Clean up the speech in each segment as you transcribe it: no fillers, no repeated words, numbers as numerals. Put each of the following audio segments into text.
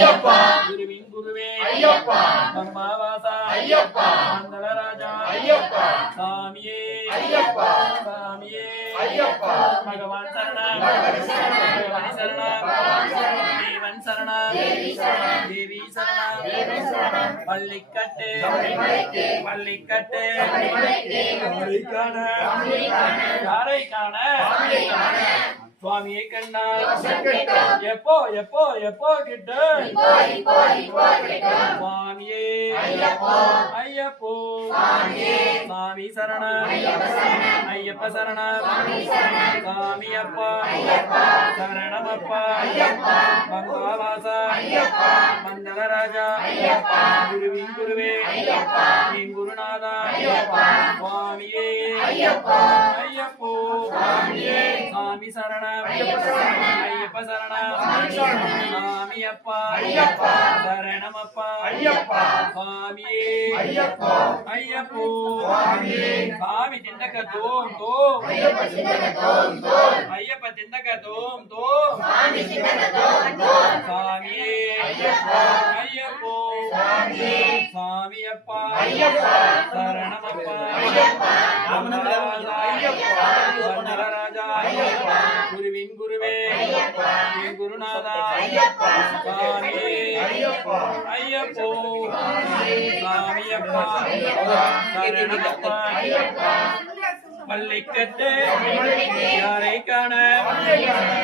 ஐயப்பா குருவின் குருவே ஐயப்பா பம்பாவாசா ஐயப்பா மங்களராஜா ஐயப்பா சாமியே ஐயப்பா சாமியே ஐயப்பா பகவான் சரணம் பகவதி சரணம் பகவான் சரணம் பகவான் சரணம் தேவன் சரணம் தேவி சரணம் தேவி சரணம் தேவன் சரணம் பள்ளிக்கட்டு சபரிமலைக்கு பள்ளிக்கட்டு சபரிமலைக்கு யாரை காண சாமியை காண யாரை காண சாமியை காண சுவாமியை கண்டா தோஷம் கெட்டோம் எப்போ எப்போ எப்போ கிட்ட இப்போ இப்போ இப்போ கெட்டோம் சுவாமியே ஐயப்போ ஐயப்போ சாமியே சாமி சரணம் ஐயப்ப சரணம் ஐயப்ப சரணம் சாமி சரணம் சாமி அப்பா ஐயப்பா சரணமப்பா ஐயப்பா பம்பாவாசா ஐயப்பா மங்களராஜா ஐயப்பா குருவின் குருவே ஐயப்பா என் குருநாதா ஐயப்பா சுவாமியே ஐயப்பா ஐயப்போ சாமியே சாமி சரணம் ஐயப்ப சரணம் ஐயப்ப சரணம் சாமி சரணம் சாமி அப்பா ஐயப்பா சரணமப்பா ஐயப்பா சுவாமியே ஐயப்பா ஐயப்போ சுவாமியே சாமி திண்டக்க தோம் தோம் ஐயப்ப சிந்தன தோம் தோம் ஐயப்ப திண்டக்க தோம் தோம் சாமி சிந்தன தோம் தோம் சாமியே ஐயப்பா ஐயப்போ சாமியே சாமி அப்பா ஐயப்பா சரணமப்பா ஐயப்பா ஐயப்பா மங்களராஜா ஐயப்பா குருவின் குருவே ஐயப்பா என் குருநாதா ஐயப்பா சுவாமியே ஐயப்பா ஐயப்போ சாமி அப்பா சரணமப்பா ஐயப்பா பள்ளிக்கட்டு யாரை காண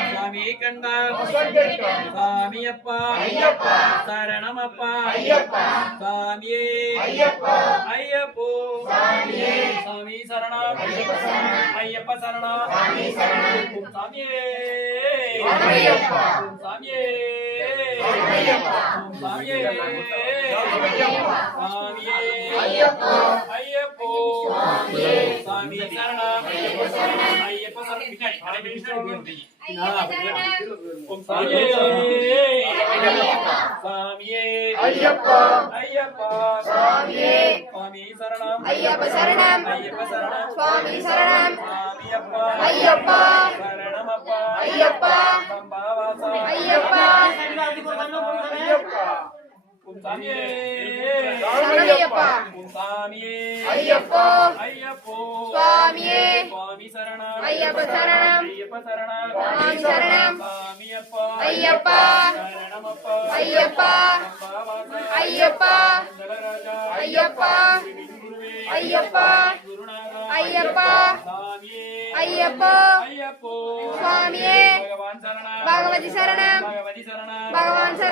சுவாமியை கண்டார் தோஷம் கெட்டோம் சாமி அப்பா ஐயப்பா சரணமப்பா ஐயப்பா சாமியே ஐயப்பா ஐயப்போ சாமியே சாமி சரணம் ஐயப்ப சரணம் சாமி சரணம் ஓம் சாமியே ஐயப்பா ஓம் சாமியே ஐயப்பா ஓம் சாமியே ஐயப்பா சாமியே ஐயப்பா ஐயப்போ சாமியே சாமி சரணம் ஐயப்ப சரணம் ஐயப்ப சரணம் பின்னாடி கடைபிடிச்சு ஓம் சாமியே சாமியே ஐயப்பா ஐயப்பா சாமியே சுவாமி சரணம் ஐயப்ப சரணம் ஐயப்ப சரணம் சுவாமி சரணம் சாமி அப்பா ஐயப்பா சரணமப்பா ஐயப்பா பம்பாவாசா ஐயப்பா ஐயப்பா ஓம் சாமியே சரணமையப்பா ஓம் சாமியே ஐயப்போ ஐயப்போ சுவாமியே சுவாமி சரணம் ஐயப்ப சரணம் ஐயப்ப சரணம் சுவாமி சரணம் சாமி அப்பா ஐயப்பா சரணமப்பா ஐயப்பா பம்பாவாசா ஐயப்பா மங்களராஜா ஐயப்பா குருவே ஐயப்பா குருநாதா ஐயப்பா சாமியே ஐயப்போ ஐயப்போ சுவாமியே பகவான் சரணம் பகவதி சரணம் பகவதி சரணம் பகவான் சரணம்